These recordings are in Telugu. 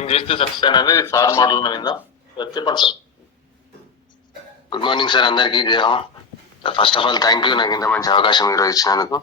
ఏం చేస్తే సక్సెస్ అనేది సార్ మోడల్ మీద చెప్పండి సార్. గుడ్ మార్నింగ్ సార్, అందరికీ first of all thank you నాకు ఇంత మంచి అవకాశం ఈరోజు ఇచ్చినందుకు.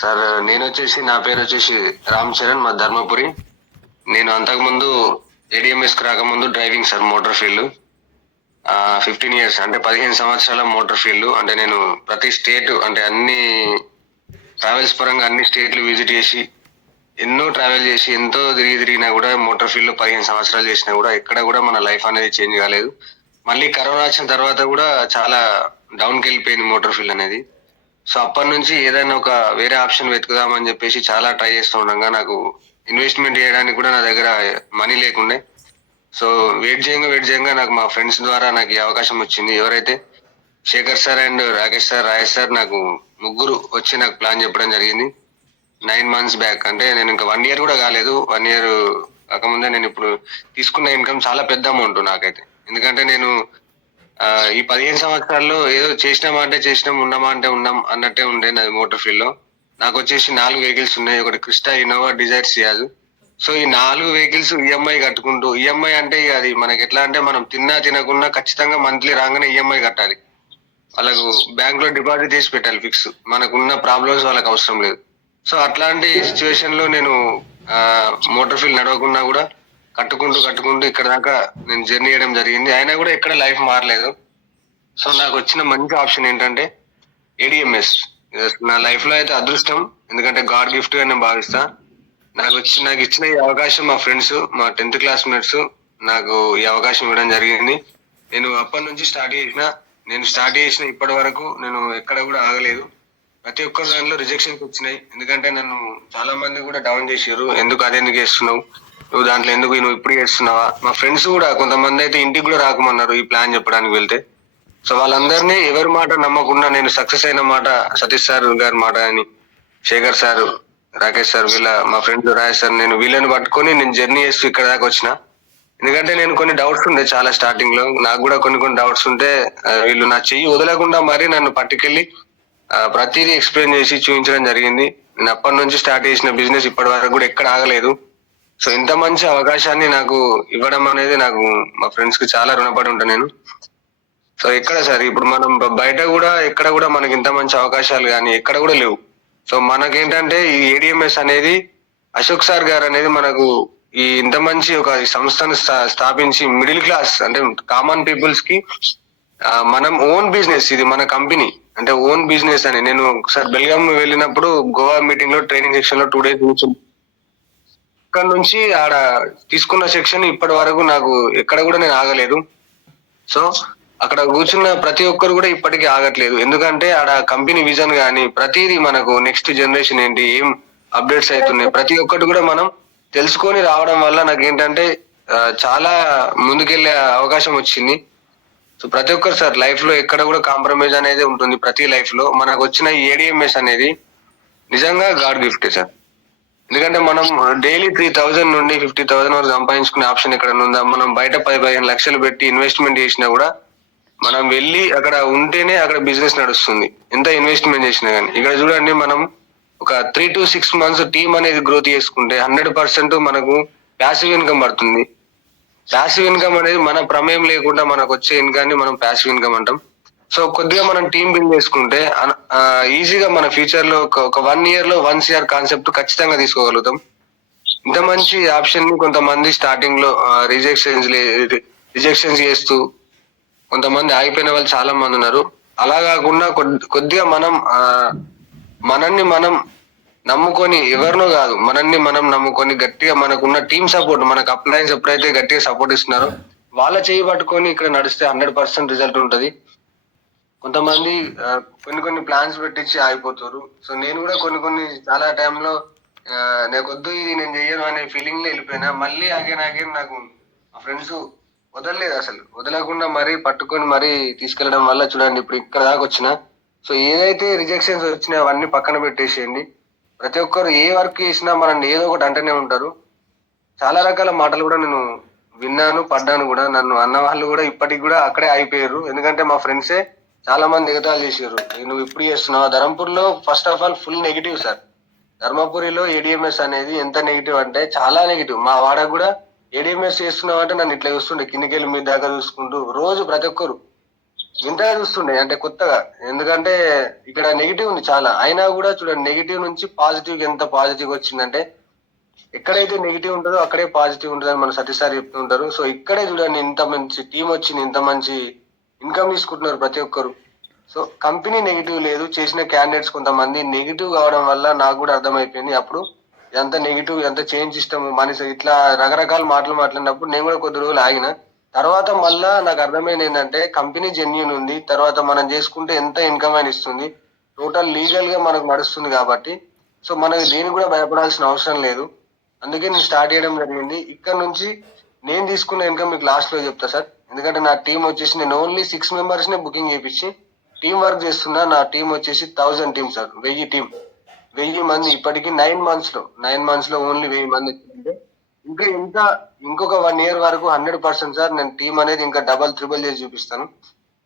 సార్ నా పేరు వచ్చేసి రామ్ చరణ్, మా ధర్మపురి. నేను అంతకుముందు ఏడిఎంఎస్కి రాకముందు driving sir, motor field 15 years, అంటే 15 సంవత్సరాల మోటార్ ఫీల్డ్. అంటే నేను ప్రతి స్టేట్, అంటే అన్ని ట్రావెల్స్ పరంగా అన్ని స్టేట్లు విజిట్ చేసి ఎన్నో ట్రావెల్ చేసి ఎంతో తిరిగినా కూడా మోటార్ ఫీల్డ్ 15 సంవత్సరాలు చేసినా కూడా ఎక్కడ కూడా మన లైఫ్ అనేది చేంజ్ కాలేదు. మళ్ళీ కరోనా వచ్చిన తర్వాత కూడా చాలా డౌన్కి వెళ్ళిపోయింది మోటార్ ఫీల్డ్ అనేది. సో అప్పటి నుంచి ఏదైనా ఒక వేరే ఆప్షన్ వెతుకుదామని చెప్పేసి చాలా ట్రై చేస్తూ ఉండగా నాకు ఇన్వెస్ట్మెంట్ చేయడానికి కూడా నా దగ్గర మనీ లేకుండే. సో వెయిట్ చేయంగా నాకు మా ఫ్రెండ్స్ ద్వారా నాకు ఈ అవకాశం వచ్చింది. ఎవరైతే Shekhar sir and Rakesh sir, Rayesh sir, నాకు ముగ్గురు వచ్చి నాకు ప్లాన్ చెప్పడం జరిగింది 9 months బ్యాక్. అంటే నేను ఇంకా 1 year కూడా కాలేదు. 1 year కాకముందే నేను ఇప్పుడు తీసుకున్న ఇన్కమ్ చాలా పెద్ద అమౌంట్ నాకైతే. ఎందుకంటే నేను ఈ 15 సంవత్సరాల్లో ఏదో చేసినామా అంటే చేసినాం, ఉన్నామా అంటే ఉన్నాం అన్నట్టే ఉండే నాది మోటార్ ఫీల్డ్ లో. నాకు వచ్చేసి 4 vehicles ఉన్నాయి. ఒకటి Crysta, Innova, Dzire, Ciaz. So ఈ 4 vehicles ఈఎంఐ కట్టుకుంటూ, ఈఎంఐ అంటే అది మనకి ఎట్లా అంటే మనం తినకున్నా ఖచ్చితంగా మంత్లీ రాగానే ఈఎంఐ కట్టాలి. వాళ్ళకు బ్యాంక్ లో డిపాజిట్ చేసి పెట్టాలి ఫిక్స్. మనకున్న ప్రాబ్లమ్స్ వాళ్ళకి అవసరం లేదు. సో అట్లాంటి సిచ్యువేషన్ లో నేను మోటార్ ఫీల్డ్ నడవకుండా కూడా కట్టుకుంటూ ఇక్కడ దాకా నేను జర్నీ చేయడం జరిగింది. అయినా కూడా ఎక్కడ లైఫ్ మారలేదు. సో నాకు వచ్చిన మంచి ఆప్షన్ ఏంటంటే ఏడిఎంఎస్. నా లైఫ్ లో అయితే అదృష్టం, ఎందుకంటే గాడ్ గిఫ్ట్ గా నేను భావిస్తా. నాకు ఇచ్చిన ఈ అవకాశం మా ఫ్రెండ్స్, మా 10th classmates నాకు ఈ అవకాశం ఇవ్వడం జరిగింది. నేను అప్పటి నుంచి స్టార్ట్ చేసిన ఇప్పటి వరకు నేను ఎక్కడ కూడా ఆగలేదు. ప్రతి ఒక్కరి దానిలో రిజెక్షన్స్ వచ్చినాయి. ఎందుకంటే నన్ను చాలా మంది కూడా డౌన్ చేశారు. ఎందుకు చేస్తున్నావు, నువ్వు దాంట్లో నువ్వు ఇప్పుడు చేస్తున్నావా. మా ఫ్రెండ్స్ కూడా కొంతమంది అయితే ఇంటికి కూడా రాకమన్నారు ఈ ప్లాన్ చెప్పడానికి వెళ్తే. సో వాళ్ళందరినీ ఎవరి మాట నమ్మకుండా నేను సక్సెస్ అయిన మాట, సతీష్ సార్ గారి మాట అని, శేఖర్ సార్, రాకేష్ సార్, మా ఫ్రెండ్స్ రాజేష్ సార్, నేను వీళ్ళని పట్టుకొని నేను జర్నీ చేస్తూ ఇక్కడ దాకా వచ్చిన. ఎందుకంటే నేను కొన్ని డౌట్స్ ఉండే చాలా స్టార్టింగ్ లో, నాకు కూడా కొన్ని డౌట్స్ ఉంటే వీళ్ళు నా చెయ్యి వదలకుండా మరి నన్ను పట్టుకెళ్ళి ప్రతిదీ ఎక్స్ప్లెయిన్ చేసి చూపించడం జరిగింది. నేను అప్పటి నుంచి స్టార్ట్ చేసిన బిజినెస్ ఇప్పటి వరకు కూడా ఎక్కడ ఆగలేదు. సో ఇంత మంచి అవకాశాన్ని నాకు ఇవ్వడం అనేది నాకు మా ఫ్రెండ్స్ కి చాలా రుణపడి ఉంటాను నేను. సో ఎక్కడ సార్ ఇప్పుడు మనం బయట కూడా ఎక్కడ కూడా మనకి ఇంత మంచి అవకాశాలు కానీ ఎక్కడ కూడా లేవు. సో మనకేంటంటే ఈ ఏడిఎంఎస్ అనేది అశోక్ సార్ గారు అనేది మనకు ఈ ఇంత మంచి ఒక సంస్థను స్థాపించి మిడిల్ క్లాస్ అంటే కామన్ పీపుల్స్ కి మనం ఓన్ బిజినెస్, ఇది మన కంపెనీ అంటే ఓన్ బిజినెస్ అని. నేను ఒకసారి బెల్గాం వెళ్ళినప్పుడు గోవా మీటింగ్ లో ట్రైనింగ్ సెక్షన్ లో 2 days కూర్చుని అక్కడ నుంచి ఆడ తీసుకున్న సెక్షన్ ఇప్పటి వరకు నాకు ఎక్కడ కూడా నేను ఆగలేదు. సో అక్కడ కూర్చున్న ప్రతి ఒక్కరు కూడా ఇప్పటికీ ఆగట్లేదు. ఎందుకంటే ఆడ కంపెనీ విజన్ కానీ ప్రతిదీ మనకు నెక్స్ట్ జనరేషన్ ఏంటి, ఏం అప్డేట్స్ అవుతున్నాయి, ప్రతి ఒక్కటి కూడా మనం తెలుసుకొని రావడం వల్ల నాకు ఏంటంటే చాలా ముందుకెళ్లే అవకాశం వచ్చింది. సో ప్రతి ఒక్కరు సార్ లైఫ్ లో ఎక్కడ కూడా కాంప్రమైజ్ అనేది ఉంటుంది. ప్రతి లైఫ్ లో మనకు వచ్చిన ఏడిఎంఎస్ అనేది నిజంగా గాడ్ గిఫ్టే సార్. ఎందుకంటే మనం డైలీ 3,000 నుండి 50,000 వరకు సంపాదించుకునే ఆప్షన్ ఎక్కడ ఉందా. మనం బయట 10-15 లక్షలు పెట్టి ఇన్వెస్ట్మెంట్ చేసినా కూడా మనం వెళ్ళి అక్కడ ఉంటేనే అక్కడ బిజినెస్ నడుస్తుంది, ఎంత ఇన్వెస్ట్మెంట్ చేసినా కానీ. ఇక్కడ చూడండి, మనం ఒక 3 to 6 months టీమ్ అనేది గ్రోత్ చేసుకుంటే 100% మనకు ప్యాసివ్ ఇన్కమ్ పడుతుంది. ప్యాసివ్ ఇన్కమ్ అనేది మన ప్రమేయం లేకుండా మనకు వచ్చే ఇన్కమ్ ని మనం ప్యాసివ్ ఇన్కమ్ అంటాం. సో కొద్దిగా మనం టీమ్ బిల్డ్ చేసుకుంటే ఈజీగా మన ఫ్యూచర్ లో ఒక 1 year లో 1 crore కాన్సెప్ట్ ఖచ్చితంగా తీసుకోగలుగుతాం. ఇంత మంచి ఆప్షన్ ని కొంతమంది స్టార్టింగ్ లో రిజెక్షన్స్ చేస్తూ కొంతమంది ఆగిపోయిన వాళ్ళు చాలా మంది ఉన్నారు. అలా కాకుండా కొద్దిగా మనల్ని మనం నమ్ముకొని, ఎవరినో కాదు మనల్ని మనం నమ్ముకొని గట్టిగా మనకున్న టీమ్ సపోర్ట్, మనకు అప్లయన్స్ ఎప్పుడైతే గట్టిగా సపోర్ట్ ఇస్తున్నారో వాళ్ళ చేయి పట్టుకొని ఇక్కడ నడిస్తే 100% రిజల్ట్ ఉంటది. కొంతమంది కొన్ని ప్లాన్స్ పెట్టించి ఆగిపోతారు. సో నేను కూడా కొన్ని చాలా టైంలో నాకొద్దు ఇది నేను చెయ్యను అనే ఫీలింగ్ లో వెళ్ళిపోయినా. మళ్ళీ అగైన్ నాకు మా ఫ్రెండ్స్ వదలలేదు, అసలు వదలకుండా మరీ పట్టుకొని మరీ తీసుకెళ్లడం వల్ల చూడండి ఇప్పుడు ఇక్కడ దాకా వచ్చిన. సో ఏదైతే రిజెక్షన్స్ వచ్చినాయో అవన్నీ పక్కన పెట్టేసేయండి. ప్రతి ఒక్కరు ఏ వర్క్ చేసినా మనల్ని ఏదో ఒకటి అంటూనే ఉంటారు. చాలా రకాల మాటలు కూడా నేను విన్నాను, పడ్డాను కూడా. నన్ను అన్న వాళ్ళు కూడా ఇప్పటికి కూడా అక్కడే అయిపోయారు. ఎందుకంటే మా ఫ్రెండ్సే చాలా మంది ఎగతాళి చేశారు, నువ్వు ఇప్పుడు చేస్తున్నావు. ధర్మపూర్లో first of all full negative sir. ధర్మపురిలో ఏడిఎంఎస్ అనేది ఎంత నెగిటివ్ అంటే చాలా నెగిటివ్. మా వాడకు కూడా ఏడిఎంఎస్ చేస్తున్నావు అంటే నన్ను ఇట్లా చూస్తుండే, కిందికెళ్ళి మీ దాకా చూసుకుంటూ రోజు ప్రతి ఒక్కరు ఇంతగా చూస్తుండే, అంటే కొత్తగా. ఎందుకంటే ఇక్కడ నెగిటివ్ ఉంది చాలా, అయినా కూడా చూడండి నెగిటివ్ నుంచి పాజిటివ్ ఎంత పాజిటివ్ వచ్చిందంటే, ఎక్కడైతే నెగిటివ్ ఉంటుందో అక్కడే పాజిటివ్ ఉంటుందని మన సతీష్ సార్ చెప్తూ ఉంటారు. సో ఇక్కడే చూడండి ఇంత మంచి టీం వచ్చింది, ఇంత మంచి ఇన్కమ్ తీసుకుంటున్నారు ప్రతి ఒక్కరు. సో కంపెనీ నెగిటివ్ లేదు, చేసిన క్యాండిడేట్స్ కొంతమంది నెగిటివ్ కావడం వల్ల నాకు కూడా అర్థమైపోయింది. అప్పుడు ఎంత నెగిటివ్, ఎంత చేంజ్ ఇష్టం మనిషి ఇట్లా రకరకాల మాటలు మాట్లాడినప్పుడు నేను కూడా కొద్ది రోజులు ఆగిన. తర్వాత మళ్ళా నాకు అర్థమైంది ఏంటంటే కంపెనీ జెన్యూన్ ఉంది, తర్వాత మనం చేసుకుంటే ఎంత ఇన్కమ్ అయినా ఇస్తుంది, టోటల్ లీగల్ గా మనకు నడుస్తుంది కాబట్టి సో మనకి దేనికి కూడా భయపడాల్సిన అవసరం లేదు. అందుకే నేను స్టార్ట్ చేయడం జరిగింది. ఇక్కడ నుంచి నేను తీసుకున్న ఇన్కమ్ మీకు లాస్ట్ లో చెప్తా సార్. ఎందుకంటే నా టీం వచ్చేసి నేను ఓన్లీ 6 మెంబర్స్ నే బుకింగ్ చేయించి టీం వర్క్ చేస్తున్నా. నా టీం వచ్చేసి 1000 టీం సార్, 1000 టీం, 1000 మంది. ఇప్పటికి 9 మంత్స్ లో ఓన్లీ 1000 మంది. ఇంకా ఇంకొక 1 year వరకు 100% సార్ నేను టీం అనేది ఇంకా డబల్ ట్రిబుల్ చేసి చూపిస్తాను.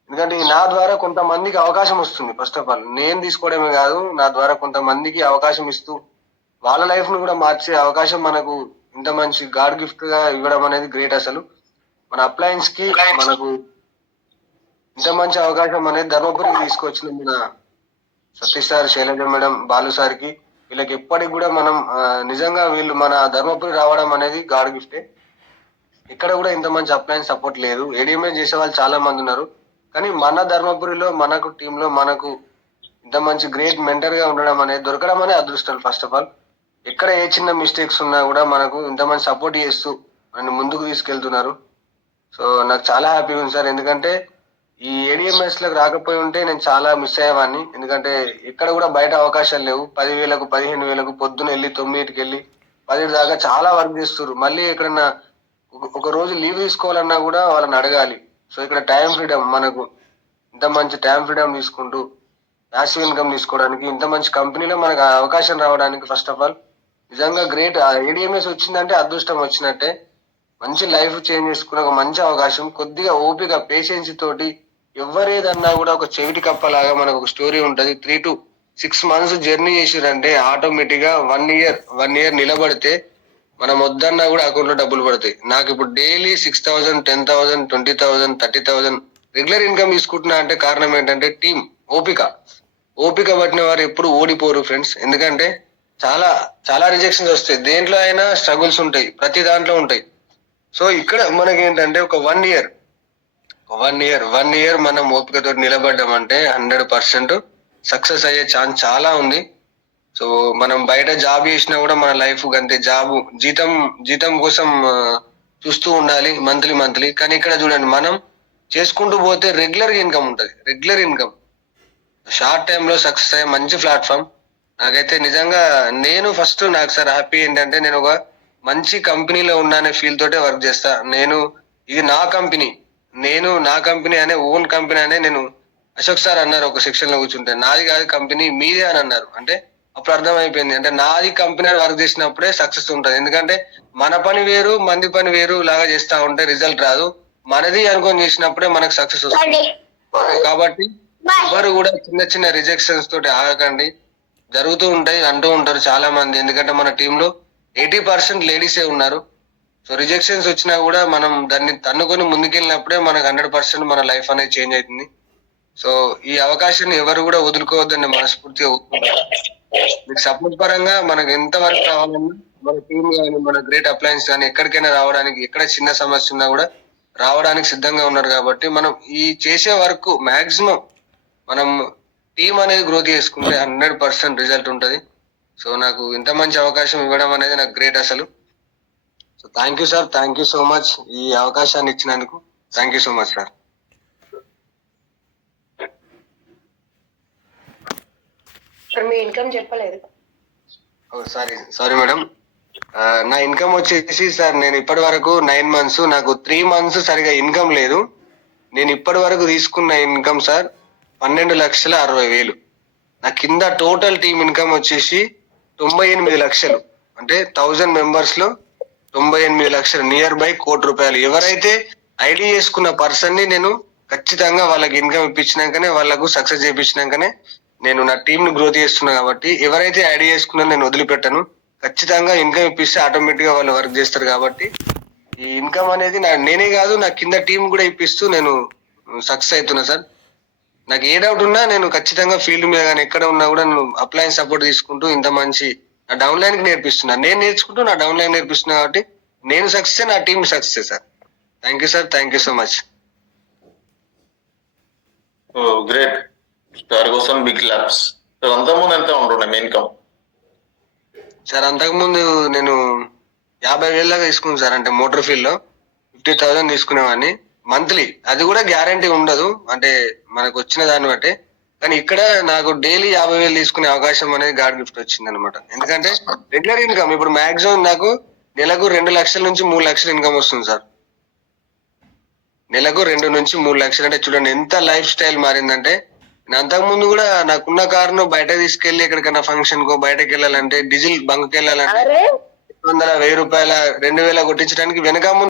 ఎందుకంటే నా ద్వారా కొంతమందికి అవకాశం వస్తుంది. ఫస్ట్ ఆఫ్ ఆల్ నేను తీసుకోవడమే కాదు, నా ద్వారా కొంతమందికి అవకాశం ఇస్తూ వాళ్ళ లైఫ్ ను కూడా మార్చే అవకాశం మనకు ఇంత మంచి గాడ్ గిఫ్ట్ గా ఇవ్వడం అనేది గ్రేట్. అసలు మన అప్లయన్స్ కి మనకు ఇంత మంచి అవకాశం అనేది ధర్మపురికి తీసుకొచ్చిన మన Satish sir, Shailaja madam, Balu sir కి, వీళ్ళకి ఎప్పటికి కూడా మనం నిజంగా వీళ్ళు మన ధర్మపురి రావడం అనేది గాడ్ గిఫ్టే. ఇక్కడ కూడా ఇంత మంచి అప్లయన్స్ సపోర్ట్ లేదు. ఏడిఎంఏ చేసే వాళ్ళు చాలా మంది ఉన్నారు, కానీ మన ధర్మపురిలో మనకు టీంలో మనకు ఇంత మంచి గ్రేట్ మెంటర్ గా ఉండడం అనేది దొరకడం అనేది అదృష్టం. ఫస్ట్ ఆఫ్ ఆల్ ఎక్కడ ఏ చిన్న మిస్టేక్స్ ఉన్నా కూడా మనకు ఇంత మంచి సపోర్ట్ చేస్తూ నన్ను ముందుకు తీసుకెళ్తున్నారు. సో నాకు చాలా హ్యాపీగా ఉంది సార్. ఎందుకంటే ఈ ఏడిఎంఎస్ లకు రాకపోయి ఉంటే నేను చాలా మిస్ అయ్యేవాడిని. ఎందుకంటే ఎక్కడ కూడా బయట అవకాశాలు లేవు. 10,000కు 15,000కు పొద్దున వెళ్ళి 9కి వెళ్ళి 10 దాకా చాలా వర్క్ చేస్తున్నారు. మళ్ళీ ఎక్కడన్నా ఒక రోజు లీవ్ తీసుకోవాలన్నా కూడా వాళ్ళని అడగాలి. సో ఇక్కడ టైం ఫ్రీడమ్, మనకు ఇంత మంచి టైం ఫ్రీడమ్ తీసుకుంటూ ప్యాసివ్ ఇన్కమ్ తీసుకోవడానికి ఇంత మంచి కంపెనీలో మనకు అవకాశం రావడానికి ఫస్ట్ ఆఫ్ ఆల్ నిజంగా గ్రేట్. ఏడిఎంఎస్ వచ్చిందంటే అదృష్టం వచ్చినట్టే. మంచి లైఫ్ చేంజ్ చేసుకునే ఒక మంచి అవకాశం. కొద్దిగా ఓపిక, పేషెన్స్ తోటి ఎవరేదన్నా కూడా ఒక చెవిటి కప్పలాగా మనకు ఒక స్టోరీ ఉంటది. 3 to 6 months జర్నీ చేసిరంటే ఆటోమేటిక్ గా 1 year నిలబడితే మనం వద్దన్నా కూడా అకౌంట్ లో డబ్బులు పడతాయి. నాకు ఇప్పుడు డైలీ 6,000, 10,000, 20,000, 30,000 రెగ్యులర్ ఇన్కమ్ తీసుకుంటున్నా అంటే కారణం ఏంటంటే టీం, ఓపిక పట్టిన వారు ఎప్పుడు ఓడిపోరు ఫ్రెండ్స్. ఎందుకంటే చాలా చాలా రిజెక్షన్స్ వస్తాయి, దేంట్లో అయినా స్ట్రగుల్స్ ఉంటాయి, ప్రతి దాంట్లో ఉంటాయి. సో ఇక్కడ మనకి ఏంటంటే ఒక 1 year మనం ఓపికతో నిలబడ్డామంటే 100% సక్సెస్ అయ్యే ఛాన్స్ చాలా ఉంది. సో మనం బయట జాబ్ చేసినా కూడా మన లైఫ్ అంతే, జీతం కోసం చూస్తూ ఉండాలి మంత్లీ. కానీ ఇక్కడ చూడండి మనం చేసుకుంటూ పోతే రెగ్యులర్ ఇన్కమ్ ఉంటది. రెగ్యులర్ ఇన్కమ్ షార్ట్ టైమ్ లో సక్సెస్ అయ్యే మంచి ప్లాట్ఫామ్. నాకైతే నిజంగా నాకు సార్ హ్యాపీ ఏంటంటే నేను ఒక మంచి కంపెనీలో ఉన్నా అనే ఫీల్ తోటే వర్క్ చేస్తా. ఇది నా కంపెనీ అనే ఓన్ కంపెనీ అనే నేను, అశోక్ సార్ అన్నారు ఒక సెక్షన్ లో కూర్చుంటే, నాది కాదు కంపెనీ మీదే అని అన్నారు. అంటే అప్పుడు అర్థమైపోయింది, అంటే నాది కంపెనీ అని వర్క్ చేసినప్పుడే సక్సెస్ ఉంటుంది. ఎందుకంటే మన పని వేరు, మంది పని వేరు లాగా చేస్తా ఉంటే రిజల్ట్ రాదు. మనది అనుకొని చేసినప్పుడే మనకు సక్సెస్ వస్తుంది. కాబట్టి ఎవరు కూడా చిన్న రిజెక్షన్స్ తోటి ఆగకండి. జరుగుతూ ఉంటాయి, అంటూ ఉంటారు చాలా మంది. ఎందుకంటే మన టీంలో 80% లేడీసే ఉన్నారు. సో రిజెక్షన్స్ వచ్చినా కూడా మనం దాన్ని తన్నుకొని ముందుకెళ్ళినప్పుడే మనకు 100% మన లైఫ్ అనేది చేంజ్ అవుతుంది. సో ఈ అవకాశాన్ని ఎవరు కూడా వదులుకోవద్దని మనస్ఫూర్తిగా మీకు సపోర్ట్ పరంగా మనకు ఎంత వరకు రావాలన్నా మన టీం కానీ, మన గ్రేట్ అప్లయన్స్ కానీ ఎక్కడికైనా రావడానికి, ఎక్కడ చిన్న సమస్య ఉన్నా కూడా రావడానికి సిద్ధంగా ఉన్నారు. కాబట్టి మనం ఈ చేసే వర్క్ మాక్సిమం మనం టీం అనేది గ్రోత్ చేసుకుంటే 100% రిజల్ట్ ఉంటది. సో నాకు ఇంత మంచి అవకాశం ఇవ్వడం అనేది నాకు గ్రేట్ అసలు. So thank you sir, thank you so much ఈ అవకాశాన్ని ఇచ్చినందుకు. Thank you so much sir. మీ ఇన్కమ్ చెప్పలేదు. Sorry madam. నా ఇన్కమ్ వచ్చేసి సార్ నేను ఇప్పటి వరకు 9 months, నాకు 3 months సరిగా ఇన్కమ్ లేదు. నేను ఇప్పటి వరకు తీసుకున్న ఇన్కమ్ సార్ 12,60,000. నా కింద టోటల్ టీమ్ ఇన్కమ్ వచ్చేసి 98 లక్షలు. అంటే 1000 members లో 98 లక్షలు, నియర్ బై 1 కోటి రూపాయలు. ఎవరైతే ఐడి చేసుకున్న పర్సన్ ని నేను ఖచ్చితంగా వాళ్ళకి ఇన్కమ్ ఇప్పించినాకనే, వాళ్ళకు సక్సెస్ చేయించినాకనే నేను నా టీమ్ ను గ్రోత్ చేస్తున్నా. కాబట్టి ఎవరైతే ఐడి చేసుకున్నా నేను వదిలిపెట్టాను. ఖచ్చితంగా ఇన్కమ్ ఇప్పిస్తే ఆటోమేటిక్ గా వాళ్ళు వర్క్ చేస్తారు. కాబట్టి ఈ ఇన్కమ్ అనేది నేనే కాదు నా కింద టీం కూడా ఇప్పిస్తూ నేను సక్సెస్ అవుతున్నా సార్. నాకు ఏ డౌట్ ఉన్నా నేను ఖచ్చితంగా ఫీల్డ్ మీద కానీ ఎక్కడ ఉన్నా కూడా నేను అప్లయన్స్ సపోర్ట్ తీసుకుంటూ ఇంత మంచి నా డౌన్ లైన్ కి నేర్పిస్తున్నా. నేను నేర్చుకుంటూ నా డౌన్ లైన్ నేర్పిస్తున్నా కాబట్టి నేను సక్సెస్, నా team success sir. Thank you sir, thank you so much. Great. దాని కోసం బిగ్ క్లాప్స్. అంతకుముందు ఎంత ఉంటుండే మీ ఇన్కమ్? సార్ అంతకుముందు నేను 50,000 దాకా తీసుకున్నాను సార్. అంటే మోటార్ ఫీల్డ్ లో 50,000 తీసుకునేవాడిని మంత్లీ. అది కూడా గ్యారంటీ ఉండదు, అంటే మనకు వచ్చిన దాన్ని బట్టి. కానీ ఇక్కడ నాకు డైలీ 50,000 తీసుకునే అవకాశం అనేది గాడ్ గిఫ్ట్ వచ్చింది అనమాట. ఎందుకంటే రెగ్యులర్ ఇన్కమ్ ఇప్పుడు మాక్సిమం నాకు నెలకు 2 లక్షల నుంచి 3 లక్షల ఇన్కమ్ వస్తుంది సార్. నెలకు 2 నుంచి 3 లక్షలు. అంటే చూడండి ఎంత లైఫ్ స్టైల్ మారిందంటే. నేను అంతకుముందు కూడా నాకున్న కారును బయట తీసుకెళ్లి ఎక్కడికైనా ఫంక్షన్ కో బయటకు వెళ్ళాలంటే, డీజిల్ బంక్ వెళ్ళాలంటే అరే 100, 1000 రూపాయల 2000 కొట్టించడానికి వెనక ముందు